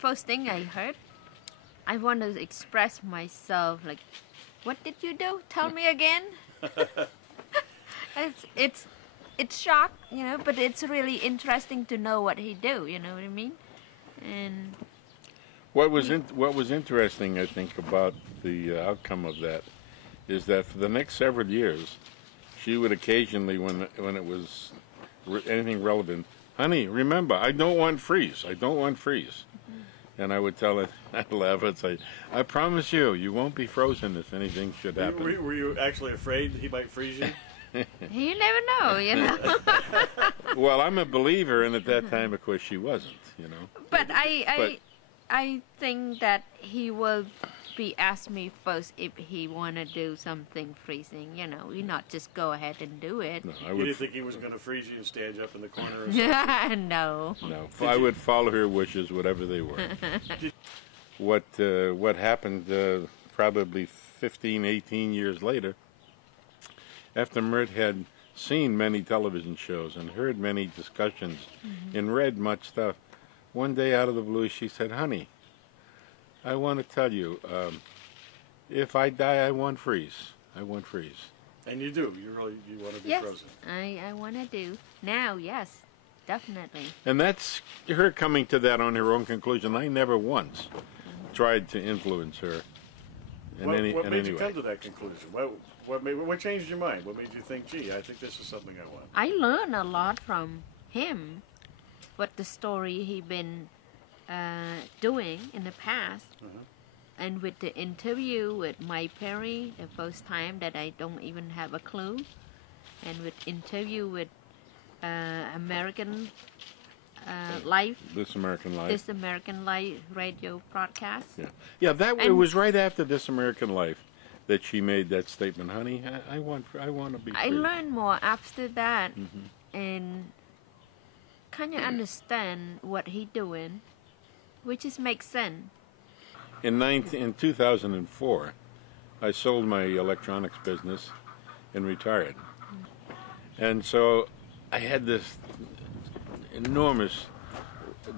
first thing I heard, I want to express myself like, what did you do? Tell me again. It's shock, you know, but it's really interesting to know what he do. You know what I mean? And what was interesting, I think, about the outcome of that is that for the next several years, she would occasionally, when it was anything relevant, honey, remember, I don't want freeze. I don't want freeze. Mm-hmm. And I would tell her, I'd laugh, I'd say, I promise you, you won't be frozen if anything should happen. Were you actually afraid he might freeze you? You never know, you know. Well, I'm a believer, and at that time, of course, she wasn't, you know. But I think that he will be ask me first if he want to do something freezing, you know. We not just go ahead and do it. No, you didn't think he was going to freeze you and stand you up in the corner or something? No. No, I would follow her wishes, whatever they were. What happened probably 15, 18 years later, after Mert had seen many television shows and heard many discussions and read much stuff, one day out of the blue she said, honey, I want to tell you, if I die, I want freeze. I want freeze. And you do. You want to be frozen. I want to do. Now, yes, definitely. And that's her coming to that on her own conclusion. I never once tried to influence her in any way. What made you come to that conclusion? What changed your mind? What made you think, gee, I think this is something I want? I learned a lot from him, what the story he been doing in the past. And with the interview with Mike Perry, the first time that I don't even have a clue, and with interview with American Life. This American Life. This American Life radio broadcast. Yeah. It was right after This American Life that she made that statement, honey. I want to be free. I learned more after that, and kind of understand what he doing, which is makes sense. In 2004, I sold my electronics business and retired. And so I had this enormous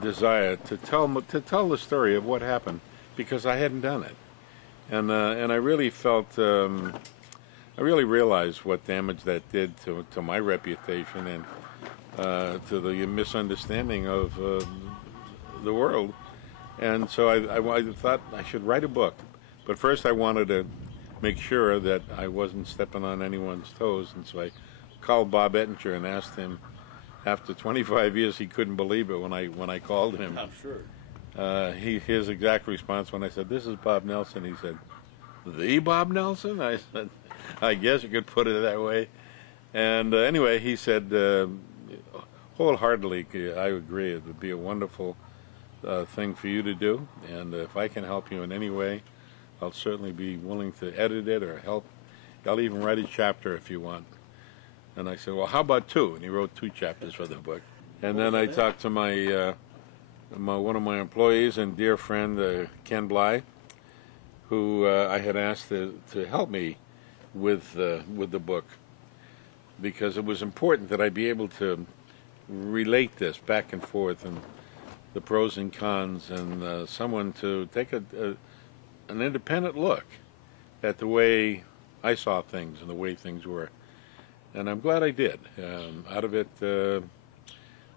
desire to tell the story of what happened, because I hadn't done it. And I really felt, I really realized what damage that did to my reputation and to the misunderstanding of the world. And so I thought I should write a book. But first I wanted to make sure that I wasn't stepping on anyone's toes. And so I called Bob Ettinger and asked him, after 25 years, he couldn't believe it when I called him. I'm sure. His exact response when I said, this is Bob Nelson, he said, the Bob Nelson? I said, I guess you could put it that way. And anyway, he said, wholeheartedly, I agree, it would be a wonderful thing for you to do, and if I can help you in any way, I'll certainly be willing to edit it or help. I'll even write a chapter if you want. And I said, well, how about 2? And he wrote 2 chapters for the book. And then I talked to my one of my employees and dear friend, Ken Bly, who I had asked to help me with the book, because it was important that I be able to relate this back and forth and the pros and cons, and someone to take an independent look at the way I saw things and the way things were. And I'm glad I did. Out of it,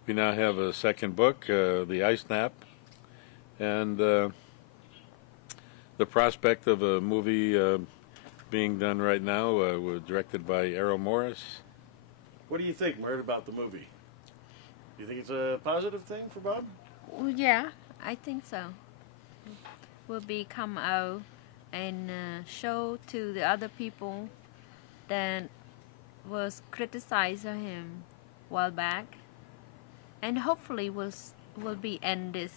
we now have a second book, the Ice Knap, and the prospect of a movie being done right now, directed by Errol Morris. What do you think, Mert, about the movie? Do you think it's a positive thing for Bob? Well, yeah, I think so. Will be come out and show to the other people that was criticizing him a while back, and hopefully will be end this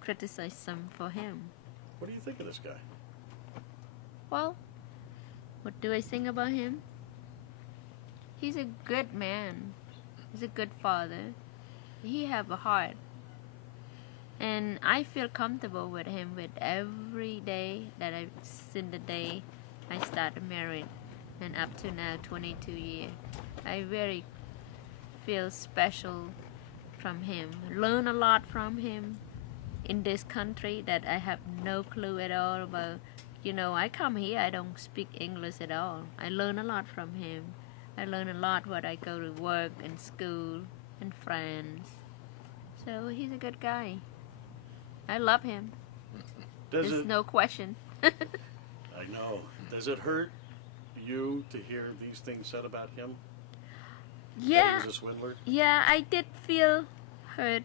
criticism for him. What do you think of this guy? Well, what do I think about him? He's a good man. He's a good father. He have a heart. And I feel comfortable with him with every day that I've since the day I started married and up to now 22 years. I very feel special from him. Learn a lot from him. in this country that I have no clue at all about. You know, I come here, I don't speak English at all. I learn a lot from him. I learn a lot when I go to work and school and friends. So he's a good guy. I love him. There's no question. I know. Does it hurt you to hear these things said about him? Yeah. That he was a swindler? Yeah, I did feel hurt.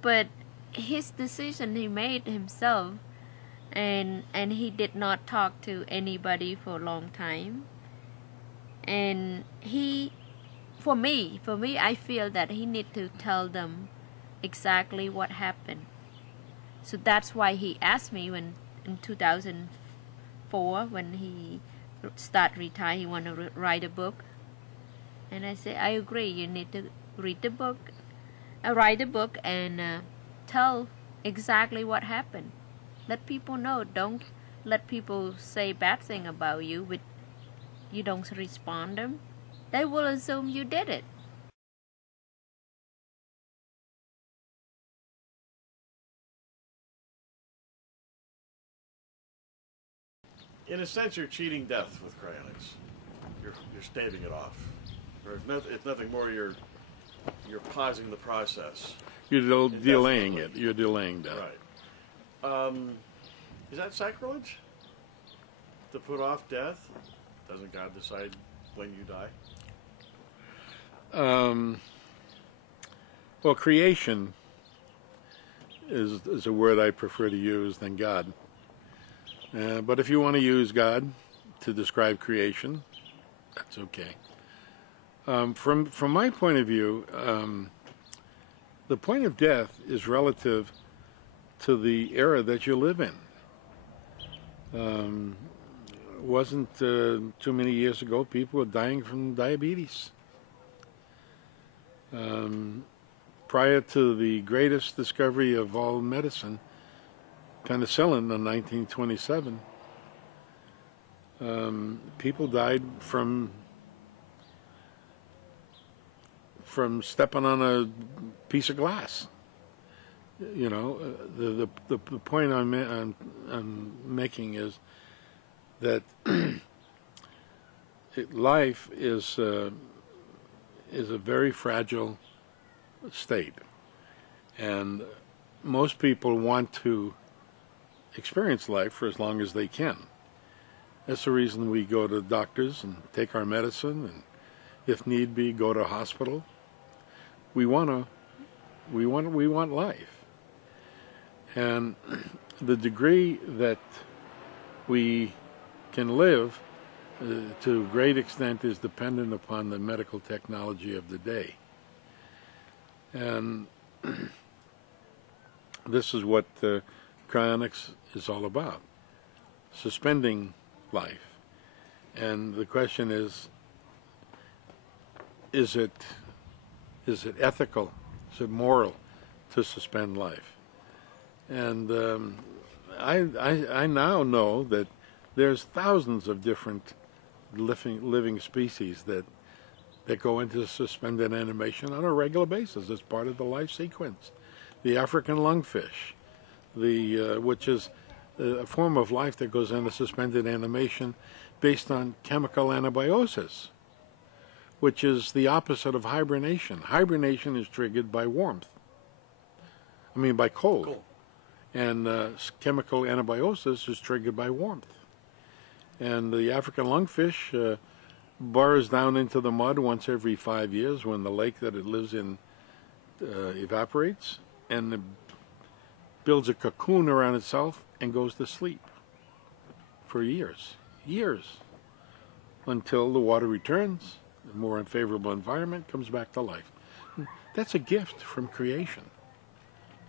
But his decision he made himself, and he did not talk to anybody for a long time. And for me, I feel that he need to tell them exactly what happened. So that's why he asked me when in 2004 when he retire, he want to write a book. And I said, I agree. You need to read the book, write a book, and tell exactly what happened. Let people know. Don't let people say bad thing about you, but you don't respond them. They will assume you did it. In a sense, you're cheating death with cryonics. You're staving it off. Or if nothing more, you're pausing the process. You're delaying it. You're delaying death. Right. Is that sacrilege? To put off death? Doesn't God decide when you die? Well, creation is a word I prefer to use than God. But if you want to use God to describe creation, that's okay. From my point of view, the point of death is relative to the era that you live in. Wasn't too many years ago people were dying from diabetes. Prior to the greatest discovery of all medicine, penicillin in 1927, people died from stepping on a piece of glass. You know, the point I'm making is that life is a very fragile state, and most people want to experience life for as long as they can. That's the reason we go to doctors and take our medicine, and if need be, go to a hospital. We want life, and the degree that we can live to a great extent is dependent upon the medical technology of the day. And this is what cryonics is all about, suspending life. And the question is it ethical, is it moral to suspend life? And I now know that there's thousands of different living species that go into suspended animation on a regular basis as part of the life sequence. The African lungfish, which is a form of life that goes into suspended animation based on chemical anabiosis, which is the opposite of hibernation. Hibernation is triggered by warmth. By cold. Cool. And chemical anabiosis is triggered by warmth. And the African lungfish burrows down into the mud once every 5 years when the lake that it lives in evaporates, and it builds a cocoon around itself and goes to sleep for years, until the water returns, a more unfavorable environment, comes back to life. That's a gift from creation.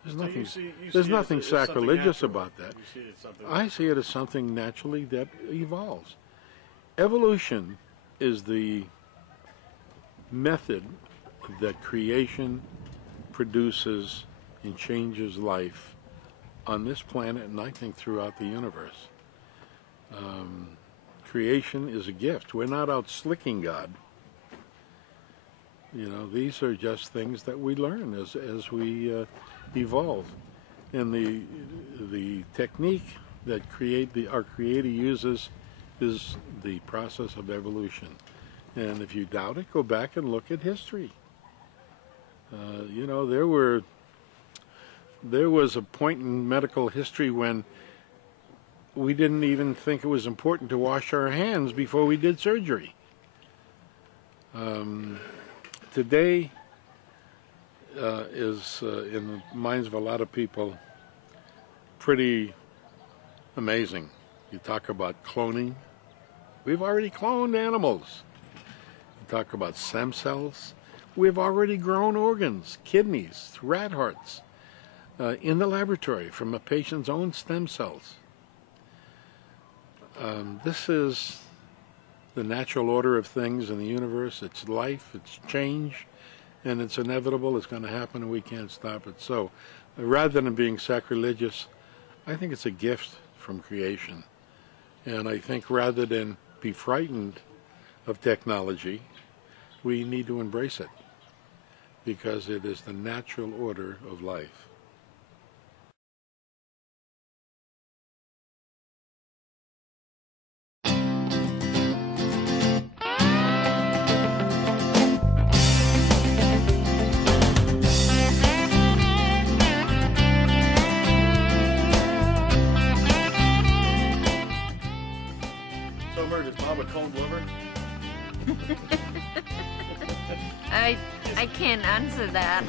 There's nothing sacrilegious about that. I see it as something naturally that evolves. Evolution is the method that creation produces and changes life on this planet, and I think throughout the universe. Creation is a gift. We're not out slicking God. These are just things that we learn as we evolve. And the technique that our Creator uses is the process of evolution. And if you doubt it, go back and look at history. You know, there was a point in medical history when we didn't even think it was important to wash our hands before we did surgery. Today is, in the minds of a lot of people, pretty amazing. You talk about cloning. We've already cloned animals. You talk about stem cells. We've already grown organs, kidneys, rat hearts, in the laboratory from a patient's own stem cells. This is the natural order of things in the universe. It's life, it's change, and it's inevitable. It's going to happen and we can't stop it. So rather than being sacrilegious, I think it's a gift from creation. And I think rather than be frightened of technology, we need to embrace it because it is the natural order of life. Is Bob a coned liver? I can't answer that.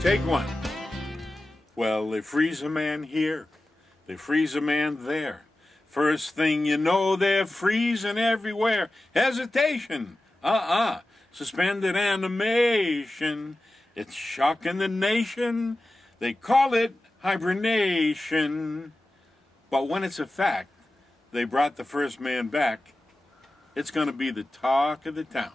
Take one. Well, they freeze a man here, they freeze a man there. First thing you know, they're freezing everywhere. Hesitation. Suspended animation. It's shocking the nation. They call it hibernation. But when it's a fact, they brought the first man back, it's going to be the talk of the town.